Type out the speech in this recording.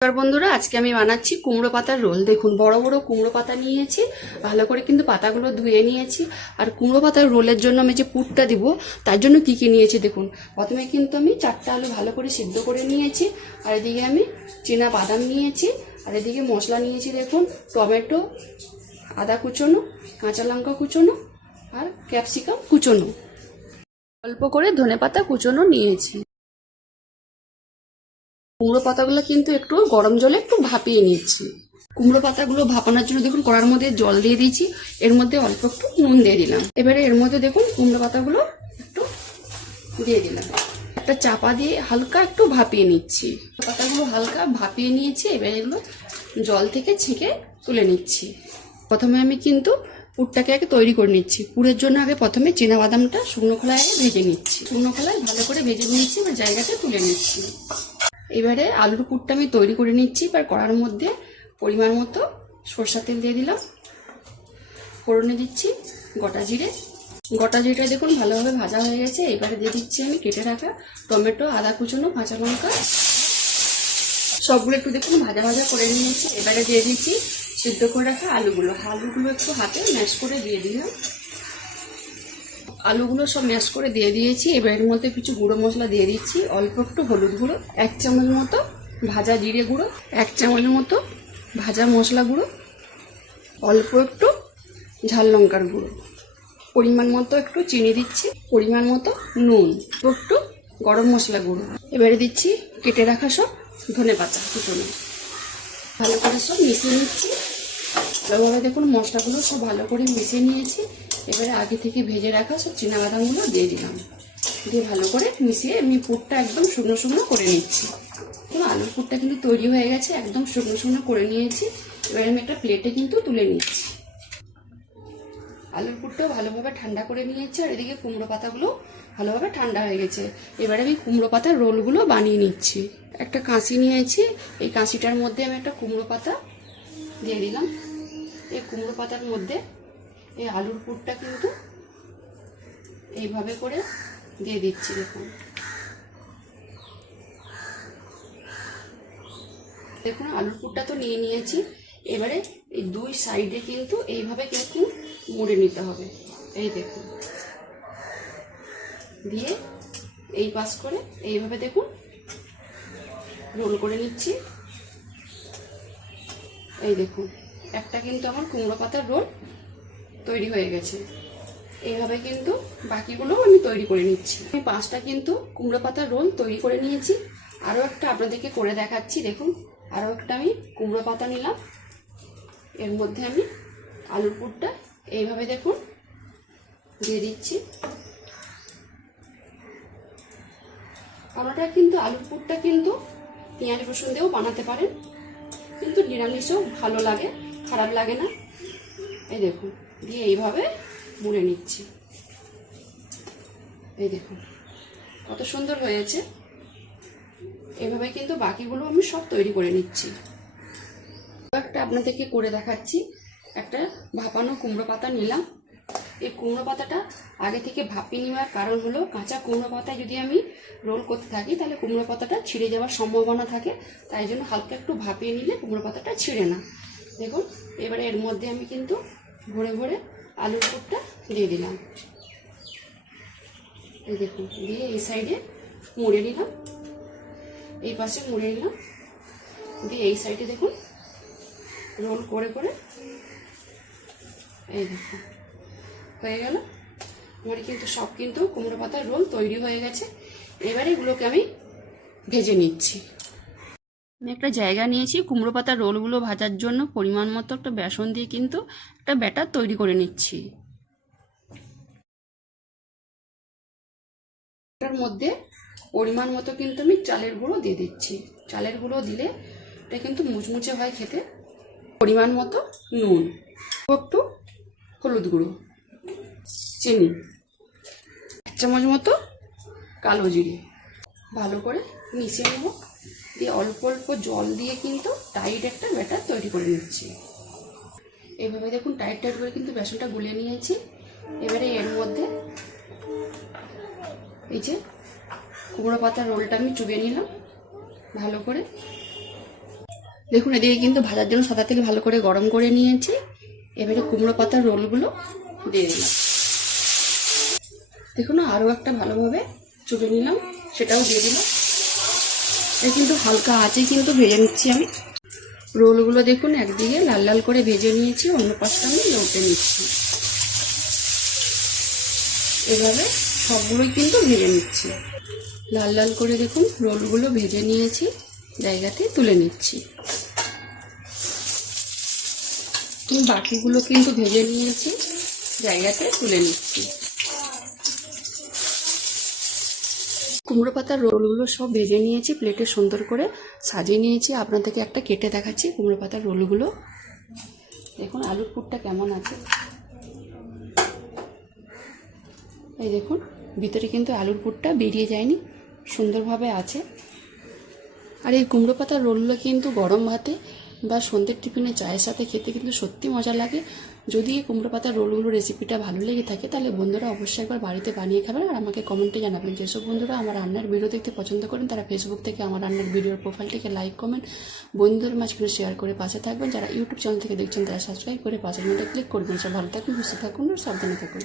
নমস্কার বন্ধুরা, আজকে আমি বানাচ্ছি কুমড়ো পাতার রোল। দেখুন, বড় বড় কুমড়ো পাতা নিয়েছি, ভালো করে কিন্তু পাতাগুলো ধুয়ে নিয়েছি। আর কুমড়ো পাতার রোলের জন্য আমি যে পুরটা দিব তার জন্য কি কি নিয়েছি দেখুন। প্রথমে কিন্তু আমি 4টা আলু ভালো করে সিদ্ধ করে নিয়েছি, আর এদিকে আমি চীনা বাদাম নিয়েছি, আর এদিকে মশলা নিয়েছি দেখুন, টমেটো, আদা কুচোনো, কাঁচা লঙ্কা কুচোনো, আর ক্যাপসিকাম কুচোনো, অল্প করে ধনেপাতা কুচোনো নিয়েছি। কুমড়ো পাতাগুলো কিন্তু একটু গরম জলে একটু ভাপিয়ে নিচ্ছি। কুমড়ো পাতাগুলো ভাপানোর জন্য দেখুন কড়ার মধ্যে জল দিয়ে দিয়েছি, এর মধ্যে অল্প একটু নুন দিয়ে দিলাম। এবারে এর মধ্যে দেখুন কুমড়ো পাতাগুলো একটু দিয়ে দিলাম, একটা চাপা দিয়ে হালকা একটু ভাপিয়ে নিচ্ছি। পাতাগুলো হালকা ভাপিয়ে নিয়েছি, এবারে এগুলো জল থেকে ছেঁকে তুলে নিচ্ছি। প্রথমে আমি কিন্তু পুরটাকে আগে তৈরি করে নিচ্ছি। পুরের জন্য আগে প্রথমে চীনা বাদামটা শুকনো খোলায় ভেজে নিচ্ছি। শুকনো খোলায় ভালো করে ভেজে নিয়েছি, এবার জায়গাটা তুলে নিচ্ছি। এবারে আলুর পুরটা আমি তৈরি করে নিচ্ছি। এবার কড়ার মধ্যে পরিমাণ মতো সরষের তেল দিয়ে দিলাম, ফোড়নে দিচ্ছি গোটা জিরে। গোটা জিরেটা দেখুন ভালোভাবে ভাজা হয়ে গেছে। এবারে দিয়ে দিচ্ছি আমি কেটে রাখা টমেটো, আদা কুচনো, কাঁচা লঙ্কা, সবগুলো একটু দেখুন ভাজা ভাজা করে নিয়েছি। এবারে দিয়ে দিচ্ছি সিদ্ধ করে রাখা আলুগুলো একটু হাতে ম্যাশ করে দিয়ে দিলাম। আলুগুলো সব ম্যাশ করে দিয়ে দিয়েছি। এবার এর মধ্যে কিছু গুঁড়ো মশলা দিয়ে দিচ্ছি, অল্প একটু হলুদ গুঁড়ো, 1 চামচ মতো ভাজা জিরে গুঁড়ো, 1 চামচ মতো ভাজা মশলা গুঁড়ো, অল্প একটু ঝাল লঙ্কার গুঁড়ো, পরিমাণ মতো একটু চিনি দিচ্ছি, পরিমাণ মতো নুন, একটু গরম মশলা গুঁড়ো। এবারে দিচ্ছি কেটে রাখা সব ধনেপাতা কুচনো, ভালো করে সব মিশিয়ে নিচ্ছি। ভালোভাবে দেখুন মশলাগুলো সব ভালো করে মিশিয়ে নিয়েছি। এবারে আগে থেকে ভেজে রাখা সব চিনাবাদামগুলো দিয়ে দিলাম, দিয়ে ভালো করে মিশিয়ে আমি পুরটা একদম শুকনো শুকনো করে নিচ্ছি। আলুর পুরটা কিন্তু তৈরি হয়ে গেছে, একদম শুকনো শুকনো করে নিয়েছি। এবারে আমি একটা প্লেটে কিন্তু তুলে নিচ্ছি। আলুর পুরটাও ভালোভাবে ঠান্ডা করে নিয়েছি, আর এদিকে কুমড়ো পাতাগুলো ভালোভাবে ঠান্ডা হয়ে গেছে। এবারে আমি কুমড়ো পাতার রোলগুলো বানিয়ে নিচ্ছি। একটা কাঁচি নিয়েছি, এই কাঁচিটার মধ্যে আমি একটা কুমড়ো পাতা দিয়ে দিলাম। এই কুমড়ো পাতার মধ্যে এই আলুর পুরটা কিন্তু এইভাবে করে দিয়ে দিচ্ছি। দেখুন দেখুন আলুর পুরটা তো নিয়ে নিয়েছি। এবারে এই দুই সাইডে কিন্তু এইভাবে কিন্তু মুড়ে নিতে হবে। এই দেখুন, দিয়ে এই পাশ করে এইভাবে দেখুন রোল করে নিচ্ছি। এই দেখুন একটা কিন্তু আমার কুমড়ো পাতার রোল তৈরি হয়ে গেছে। এইভাবে কিন্তু বাকিগুলো আমি তৈরি করে নিচ্ছি। আমি 5টা কিন্তু কুমড়ো পাতার রোল তৈরি করে নিয়েছি। আরও একটা আপনাদেরকে করে দেখাচ্ছি। দেখুন আরও একটা আমি কুমড়ো পাতা নিলাম, এর মধ্যে আমি আলুর পুরটা এইভাবে দেখুন দিয়ে দিচ্ছি। আপনারা কিন্তু আলুর পুরটা কিন্তু পেঁয়াজ রসুন দিয়েও বানাতে পারেন, কিন্তু নিরামিষও ভালো লাগে, খারাপ লাগে না। এই দেখুন দিয়ে এইভাবে মুড়ে নিচ্ছি। এই দেখুন কত সুন্দর হয়েছে। এভাবে কিন্তু বাকিগুলো আমি সব তৈরি করে নিচ্ছি। একটা আপনাদেরকে করে দেখাচ্ছি। একটা ভাপানো কুমড়ো পাতা নিলাম। এই কুমড়ো পাতাটা আগে থেকে ভাপিয়ে নেওয়ার কারণ হলো, কাঁচা কুমড়ো পাতায় যদি আমি রোল করতে থাকি তাহলে কুমড়ো পাতাটা ছিঁড়ে যাওয়ার সম্ভাবনা থাকে। তাই জন্য হালকা একটু ভাপিয়ে নিলে কুমড়ো পাতাটা ছিঁড়ে না। দেখুন এবারে এর মধ্যে আমি কিন্তু ভরে ভরে আলুর পুরটা দিয়ে দিলাম। এই দেখুন দিয়ে এই সাইডে মুড়ে নিলাম, এই পাশে মুড়ে নিলাম, দিয়ে এই সাইডে দেখুন রোল করে করে এই দেখুন হয়ে গেল। আমার কিন্তু সব কিন্তু কুমড়ো পাতার রোল তৈরি হয়ে গেছে। এবারে এগুলোকে আমি ভেজে নিচ্ছি। আমি একটা জায়গা নিয়েছি কুমড়ো পাতার রোলগুলো ভাজার জন্য। পরিমাণ মতো একটা বেসন দিয়ে কিন্তু একটা ব্যাটার তৈরি করে নিচ্ছি। এটার মধ্যে পরিমাণ মতো কিন্তু আমি চালের গুঁড়ো দিয়ে দিচ্ছি। চালের গুঁড়ো দিলে এটা কিন্তু মুচমুচে হয় খেতে। পরিমাণ মতো নুন, একটু হলুদ গুঁড়ো, চিনি, 1 চামচ মতো কালো জিরে, ভালো করে মিশিয়ে নেব। দিয়ে অল্প অল্প জল দিয়ে কিন্তু টাইট একটা ব্যাটার তৈরি করে নিচ্ছি। এইভাবে দেখুন টাইট টাইট করে কিন্তু বেসনটা গুলিয়ে নিয়েছি। এবারে এর মধ্যে এই যে কুমড়ো পাতার রোলটা আমি চুবিয়ে নিলাম ভালো করে। দেখুন এদিকে কিন্তু ভাজার জন্য সাদা তেল ভালো করে গরম করে নিয়েছি। এবারে কুমড়ো পাতার রোলগুলো দিয়ে দিলাম। দেখুন আরও একটা ভালোভাবে চুপে নিলাম, সেটাও দিয়ে দিলাম। এটা কিন্তু হালকা আঁচে কিন্তু ভেজে নিচ্ছি আমি। রোলগুলো দেখুন একদিকে লাল লাল করে ভেজে নিয়েছি, অন্য পাশটা আমি লৌটে নিচ্ছি। এভাবে সবগুলোই কিন্তু ভেজে নিচ্ছি। লাল লাল করে দেখুন রোলগুলো ভেজে নিয়েছি, জায়গাতে তুলে নিচ্ছি। বাকিগুলো কিন্তু ভেজে নিয়েছি, জায়গাতে তুলে নিচ্ছি। কুমড়ো পাতার রোলগুলো সব ভেজে নিয়েছি, প্লেটে সুন্দর করে সাজিয়ে নিয়েছি। আপনাদেরকে একটা কেটে দেখাচ্ছি কুমড়ো পাতার রোলগুলো। দেখুন আলুর পুরটা কেমন আছে, এই দেখুন ভিতরে কিন্তু আলুর পুরটা বেরিয়ে যায়নি, সুন্দরভাবে আছে। আর এই কুমড়ো পাতার রোলগুলো কিন্তু গরম ভাতে বা সন্ধ্যের টিফিনে চায়ের সাথে খেতে কিন্তু সত্যি মজা লাগে। যদি এই কুমড়ো পাতার রোলগুলো রেসিপিটা ভালো লেগে থাকে তাহলে বন্ধুরা অবশ্যই একবার বাড়িতে বানিয়ে খাবেন আর আমাকে কমেন্টে জানাবেন। যেসব বন্ধুরা আমার রান্নার ভিডিও দেখতে পছন্দ করেন তারা ফেসবুক থেকে আমার রান্নার ভিডিওর প্রোফাইলটিকে লাইক কমেন্ট বন্ধুদের মাঝখানে শেয়ার করে পাশে থাকবেন। যারা ইউটিউব চ্যানেল থেকে দেখছেন তারা সাবস্ক্রাইব করে পাশের মধ্যে ক্লিক করবেন। সব ভালো থাকুন, সুস্থ থাকুন আর সাবধানে থাকুন।